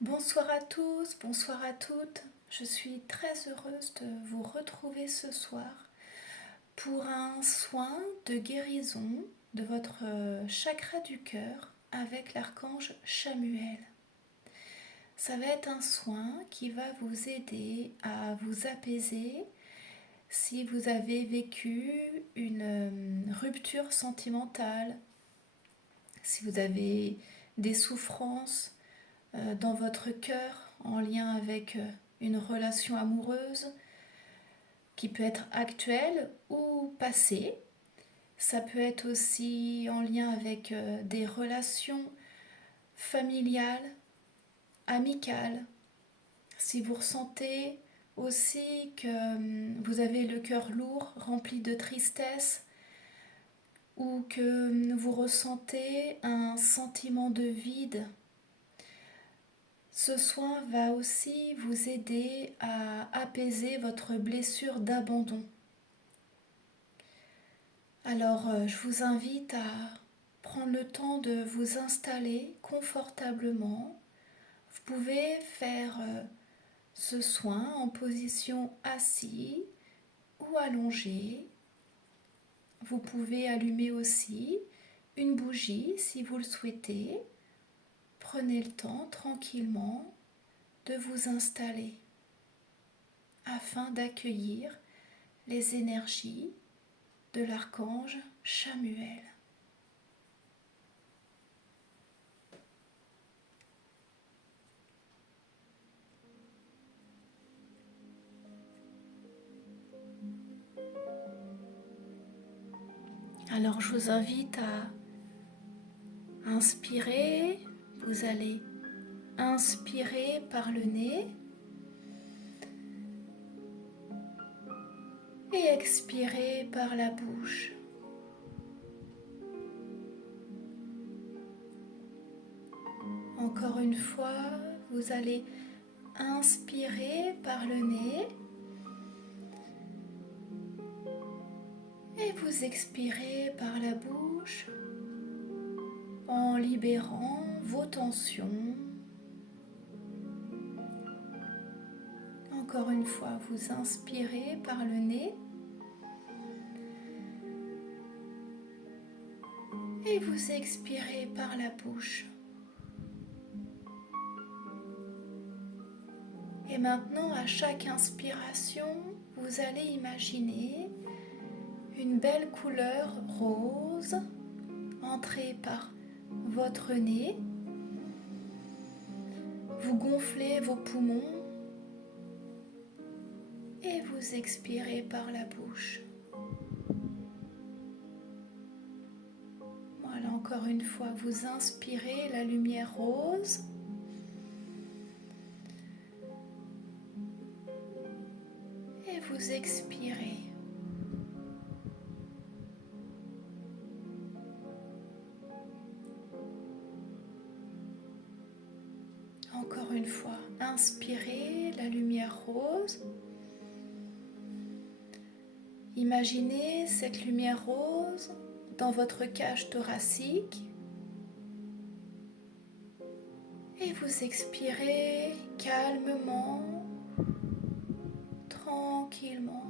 Bonsoir à tous, bonsoir à toutes. Je suis très heureuse de vous retrouver ce soir pour un soin de guérison de votre chakra du cœur avec l'archange Chamuel. Ça va être un soin qui va vous aider à vous apaiser si vous avez vécu une rupture sentimentale, si vous avez des souffrances dans votre cœur en lien avec une relation amoureuse qui peut être actuelle ou passée. Ça peut être aussi en lien avec des relations familiales, amicales. Si vous ressentez aussi que vous avez le cœur lourd, rempli de tristesse, ou que vous ressentez un sentiment de vide, ce soin va aussi vous aider à apaiser votre blessure d'abandon. Alors, je vous invite à prendre le temps de vous installer confortablement. Vous pouvez faire ce soin en position assise ou allongée. Vous pouvez allumer aussi une bougie si vous le souhaitez. Prenez le temps tranquillement de vous installer afin d'accueillir les énergies de l'archange Chamuel. Alors je vous invite à inspirer. Vous allez inspirer par le nez et expirer par la bouche. Encore une fois, vous allez inspirer par le nez et vous expirez par la bouche en libérant vos tensions. Encore une fois, vous inspirez par le nez et vous expirez par la bouche. Et maintenant, à chaque inspiration, vous allez imaginer une belle couleur rose entrer par votre nez. Vous gonflez vos poumons et vous expirez par la bouche. Voilà, encore une fois, vous inspirez la lumière rose. Et vous expirez. Encore une fois, inspirez la lumière rose. Imaginez cette lumière rose dans votre cage thoracique. Et vous expirez calmement, tranquillement.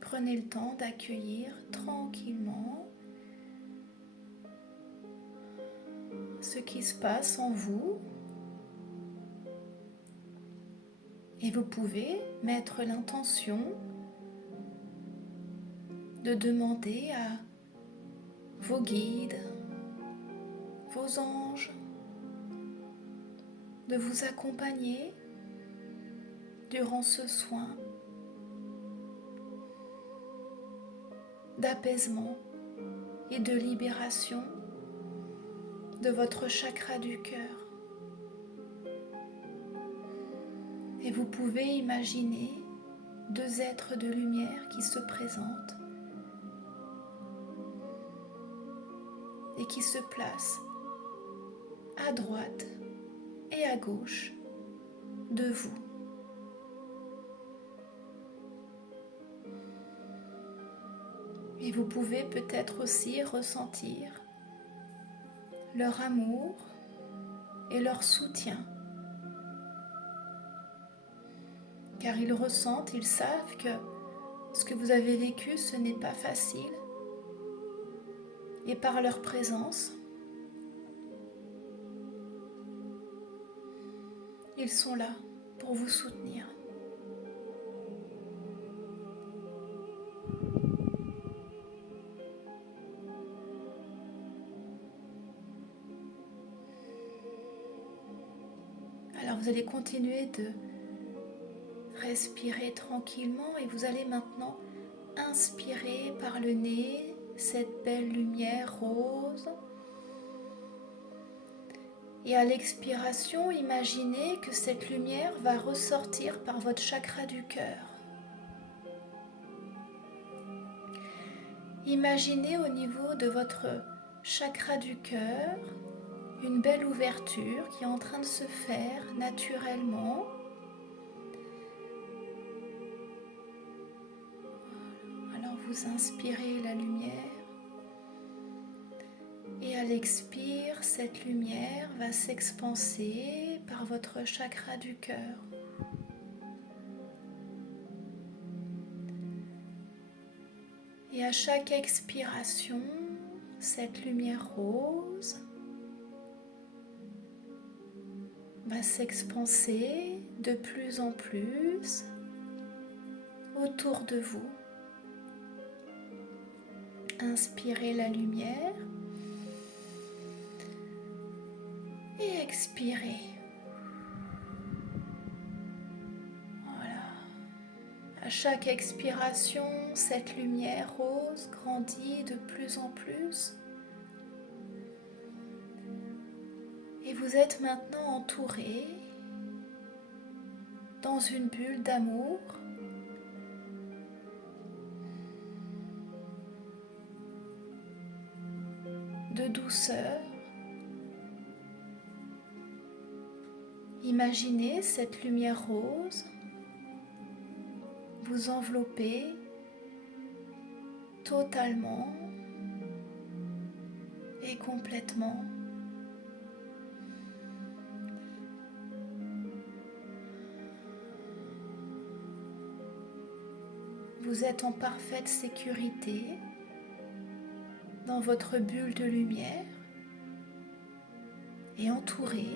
Prenez le temps d'accueillir tranquillement ce qui se passe en vous. Et vous pouvez mettre l'intention de demander à vos guides, vos anges, de vous accompagner durant ce soin d'apaisement et de libération de votre chakra du cœur. Et vous pouvez imaginer deux êtres de lumière qui se présentent et qui se placent à droite et à gauche de vous. Et vous pouvez peut-être aussi ressentir leur amour et leur soutien. Car ils ressentent, ils savent que ce que vous avez vécu, ce n'est pas facile. Et par leur présence, ils sont là pour vous soutenir. Alors vous allez continuer de respirer tranquillement et vous allez maintenant inspirer par le nez cette belle lumière rose. Et à l'expiration, imaginez que cette lumière va ressortir par votre chakra du cœur. Imaginez au niveau de votre chakra du cœur une belle ouverture qui est en train de se faire naturellement. Alors vous inspirez la lumière et à l'expire, cette lumière va s'expanser par votre chakra du cœur. Et à chaque expiration, cette lumière rose va s'expanser de plus en plus autour de vous. Inspirez la lumière et expirez. Voilà. À chaque expiration, cette lumière rose grandit de plus en plus. Et vous êtes maintenant entouré dans une bulle d'amour, de douceur. Imaginez cette lumière rose vous envelopper totalement et complètement. Vous êtes en parfaite sécurité dans votre bulle de lumière et entouré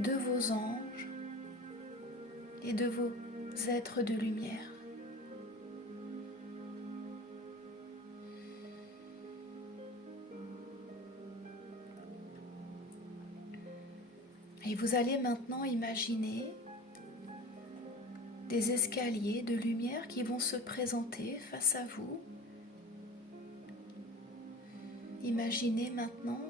de vos anges et de vos êtres de lumière. Et vous allez maintenant imaginer des escaliers de lumière qui vont se présenter face à vous. Imaginez maintenant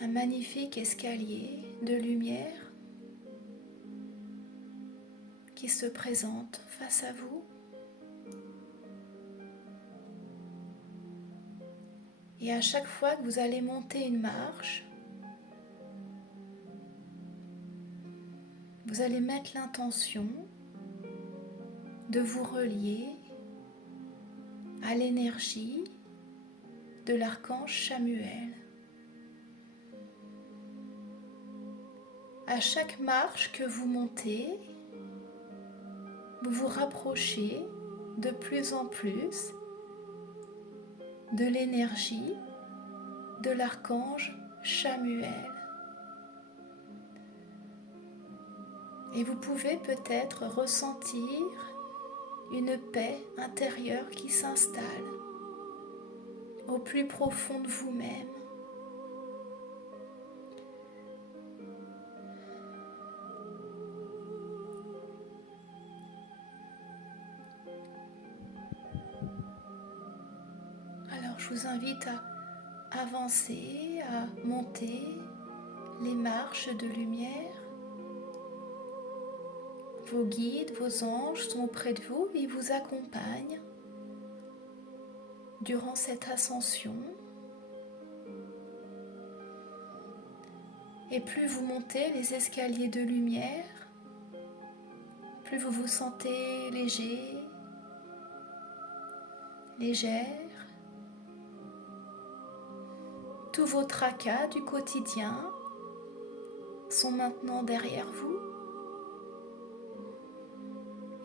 un magnifique escalier de lumière qui se présente face à vous. Et à chaque fois que vous allez monter une marche, vous allez mettre l'intention de vous relier à l'énergie de l'archange Chamuel. À chaque marche que vous montez, vous vous rapprochez de plus en plus de l'énergie de l'archange Chamuel. Et vous pouvez peut-être ressentir une paix intérieure qui s'installe au plus profond de vous-même. Alors je vous invite à avancer, à monter les marches de lumière. Vos guides, vos anges sont auprès de vous et vous accompagnent durant cette ascension. Et plus vous montez les escaliers de lumière, plus vous vous sentez léger, légère. Tous vos tracas du quotidien sont maintenant derrière vous.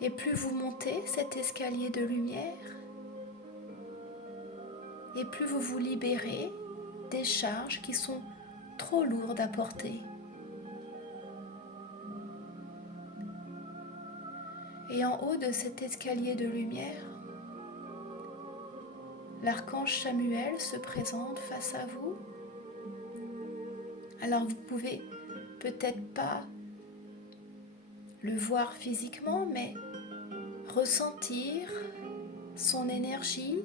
Et plus vous montez cet escalier de lumière, et plus vous vous libérez des charges qui sont trop lourdes à porter. Et en haut de cet escalier de lumière, l'archange Chamuel se présente face à vous. Alors vous pouvez peut-être pas le voir physiquement, mais ressentir son énergie,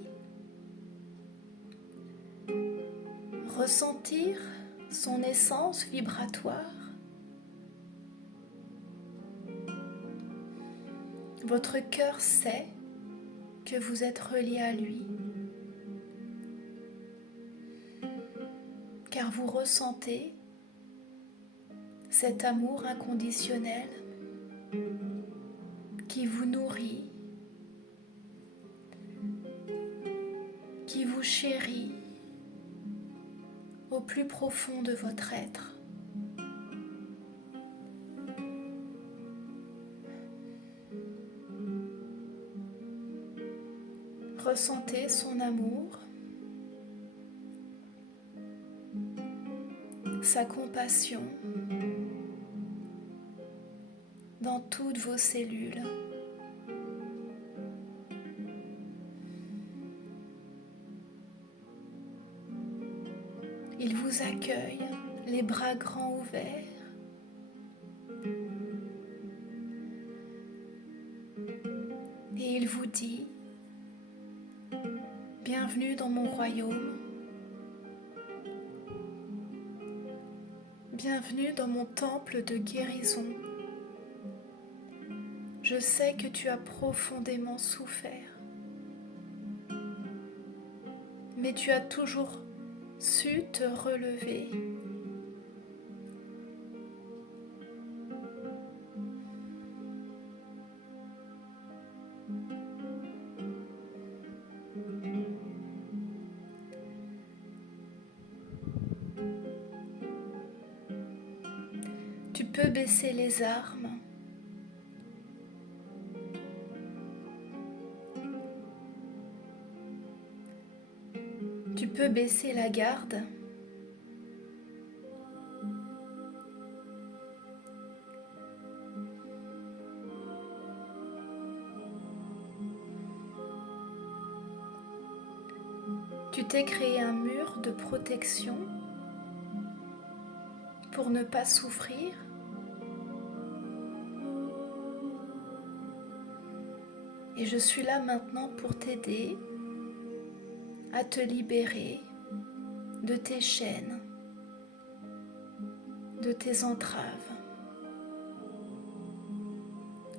ressentir son essence vibratoire. Votre cœur sait que vous êtes relié à lui, car vous ressentez cet amour inconditionnel qui vous nourrit, qui vous chérit au plus profond de votre être. Ressentez son amour, sa compassion dans toutes vos cellules. Il vous accueille, les bras grands ouverts. Et il vous dit: bienvenue dans mon royaume. Bienvenue dans mon temple de guérison. Je sais que tu as profondément souffert, mais tu as toujours su te relever. Tu peux baisser les armes. Tu peux baisser la garde. Tu t'es créé un mur de protection pour ne pas souffrir. Et je suis là maintenant pour t'aider à te libérer de tes chaînes, de tes entraves,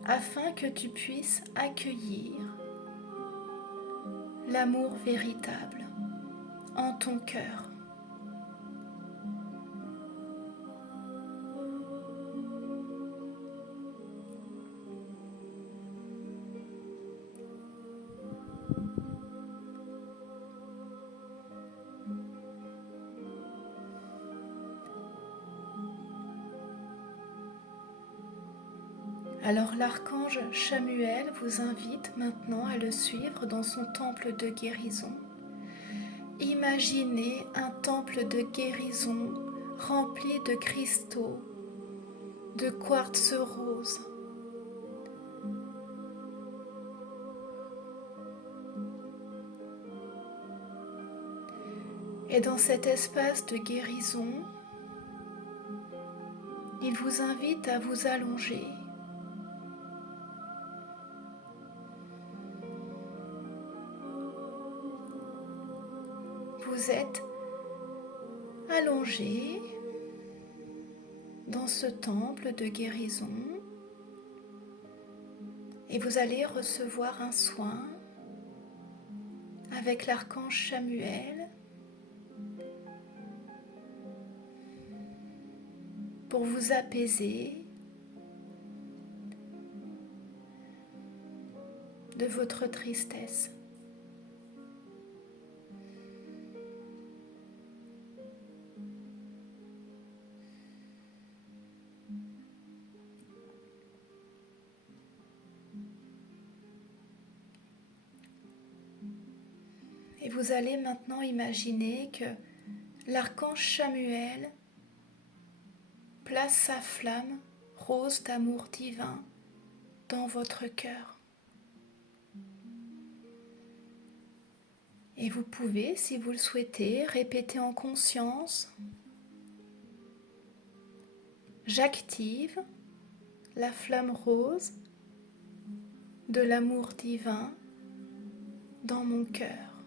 afin que tu puisses accueillir l'amour véritable en ton cœur. Alors l'archange Chamuel vous invite maintenant à le suivre dans son temple de guérison. Imaginez un temple de guérison rempli de cristaux, de quartz rose. Et dans cet espace de guérison, il vous invite à vous allonger. Vous êtes allongé dans ce temple de guérison et vous allez recevoir un soin avec l'archange Chamuel pour vous apaiser, de votre tristesse. Et vous allez maintenant imaginer que l'archange Chamuel place sa flamme rose d'amour divin dans votre cœur. Et vous pouvez, si vous le souhaitez, répéter en conscience: j'active la flamme rose de l'amour divin dans mon cœur.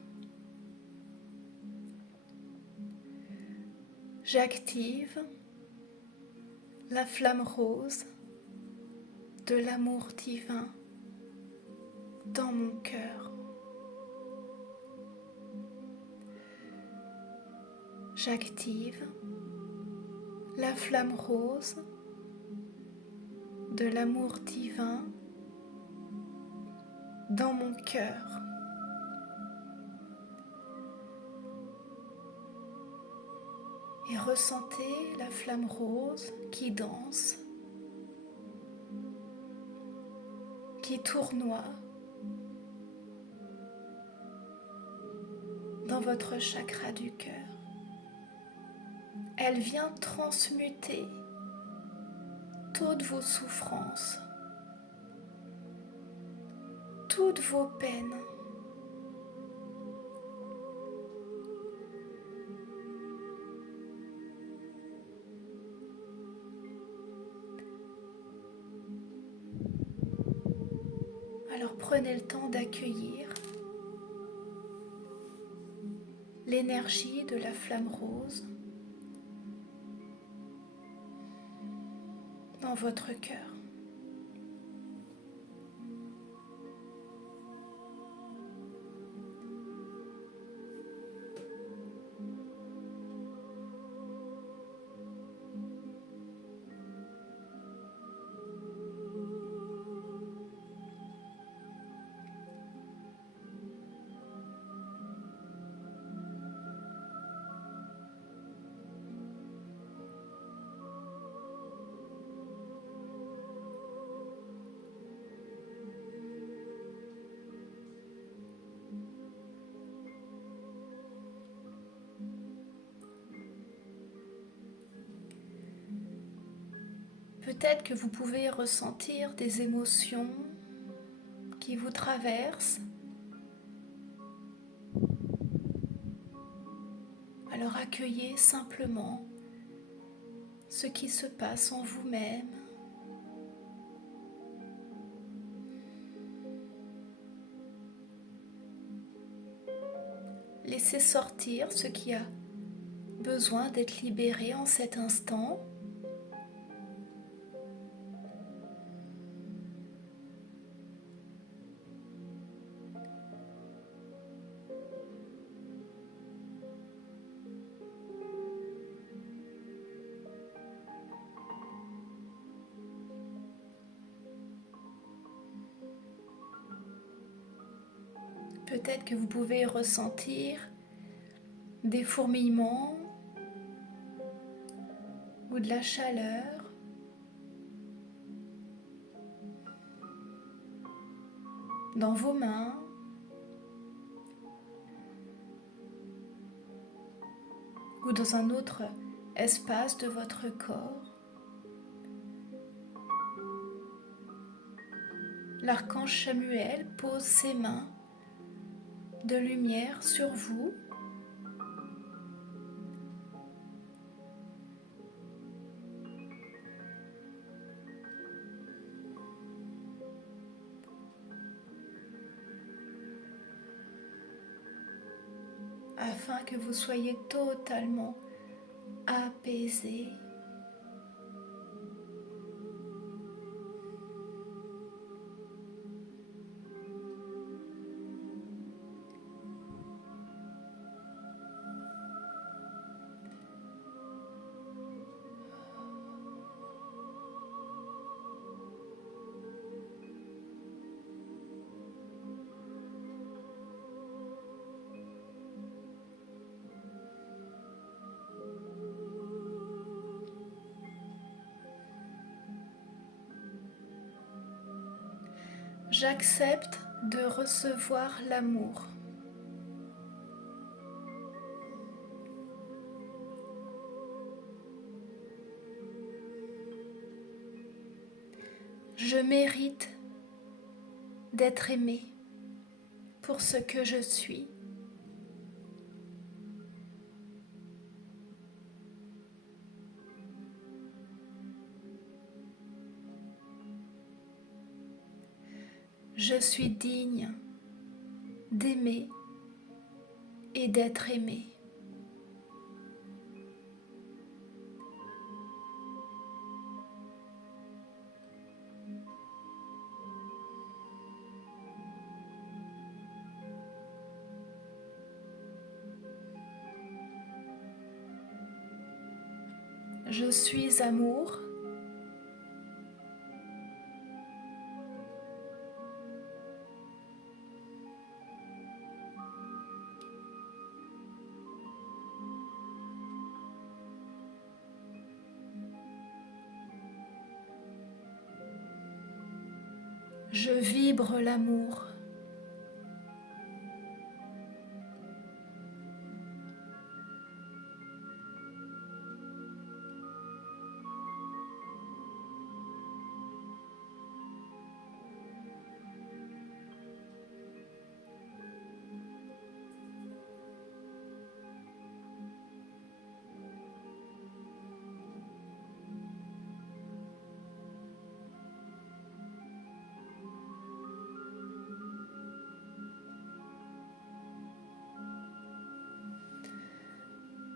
J'active la flamme rose de l'amour divin dans mon cœur. J'active la flamme rose de l'amour divin dans mon cœur. Et ressentez la flamme rose qui danse, qui tournoie dans votre chakra du cœur. Elle vient transmuter toutes vos souffrances, toutes vos peines. Alors prenez le temps d'accueillir l'énergie de la flamme rose dans votre cœur. Peut-être que vous pouvez ressentir des émotions qui vous traversent. Alors accueillez simplement ce qui se passe en vous-même. Laissez sortir ce qui a besoin d'être libéré en cet instant. Peut-être que vous pouvez ressentir des fourmillements ou de la chaleur. Dans vos mains, ou dans un autre espace de votre corps. L'archange Chamuel pose ses mains de lumière sur vous afin que vous soyez totalement apaisé. J'accepte de recevoir l'amour. Je mérite d'être aimée pour ce que je suis. Je suis digne d'aimer et d'être aimée. Je suis amour. Je vibre l'amour.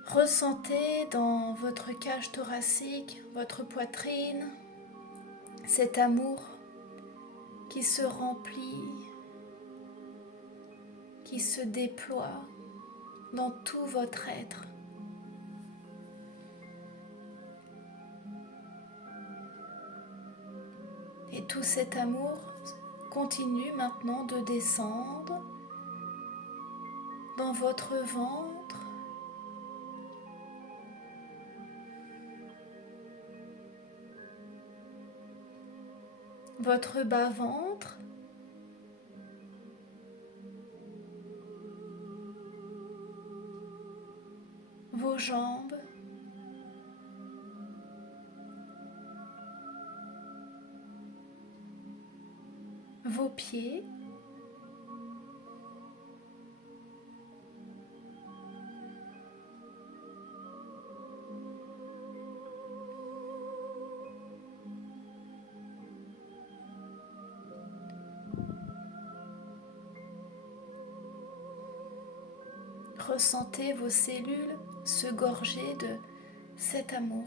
Ressentez dans votre cage thoracique, votre poitrine, cet amour qui se remplit, qui se déploie dans tout votre être. Et tout cet amour continue maintenant de descendre dans votre ventre, votre bas-ventre, vos jambes, vos pieds, ressentez vos cellules se gorger de cet amour.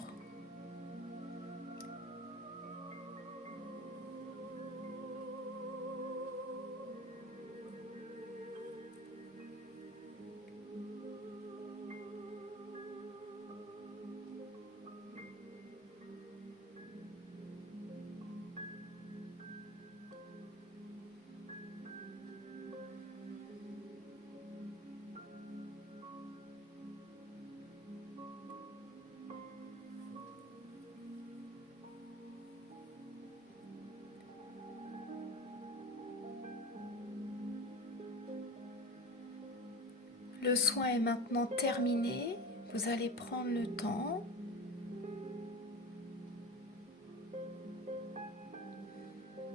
Le soin est maintenant terminé. Vous allez prendre le temps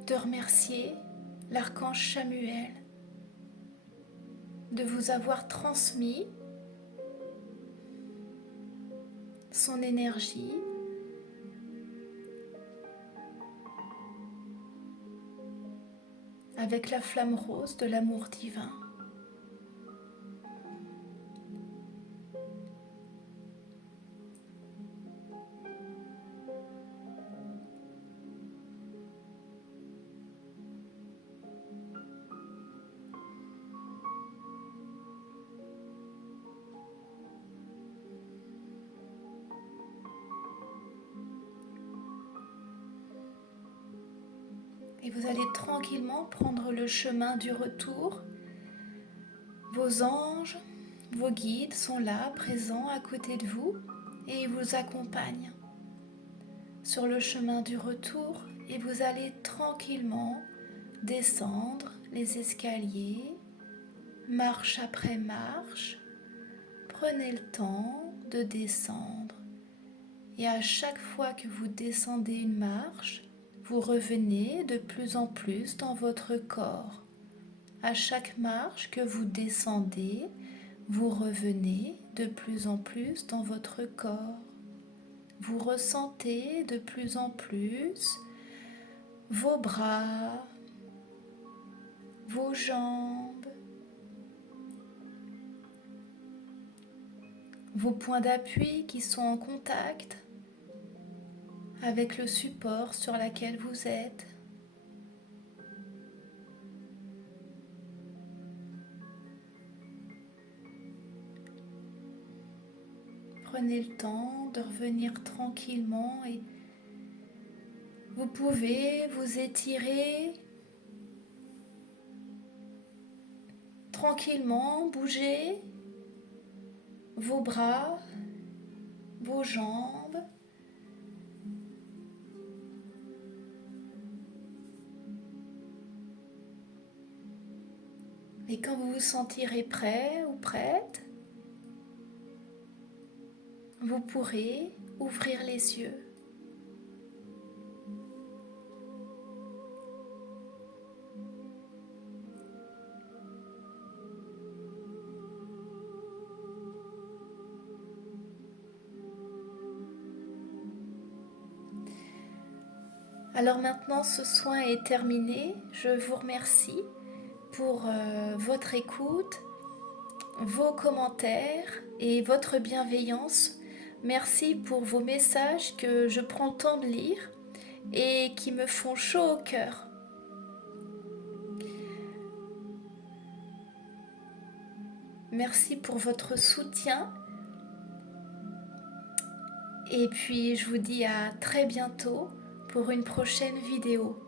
de remercier l'archange Chamuel de vous avoir transmis son énergie avec la flamme rose de l'amour divin. Et vous allez tranquillement prendre le chemin du retour. Vos anges, vos guides sont là, présents à côté de vous, et ils vous accompagnent sur le chemin du retour. Et vous allez tranquillement descendre les escaliers, marche après marche. Prenez le temps de descendre et à chaque fois que vous descendez une marche, vous revenez de plus en plus dans votre corps. À chaque marche que vous descendez, vous revenez de plus en plus dans votre corps. Vous ressentez de plus en plus vos bras, vos jambes, vos points d'appui qui sont en contact avec le support sur lequel vous êtes. Prenez le temps de revenir tranquillement et vous pouvez vous étirer tranquillement, bouger vos bras, vos jambes. Et quand vous vous sentirez prêt ou prête, vous pourrez ouvrir les yeux. Alors maintenant, ce soin est terminé. Je vous remercie pour votre écoute, vos commentaires et votre bienveillance. Merci pour vos messages que je prends le temps de lire et qui me font chaud au cœur. Merci pour votre soutien. Et puis je vous dis à très bientôt pour une prochaine vidéo.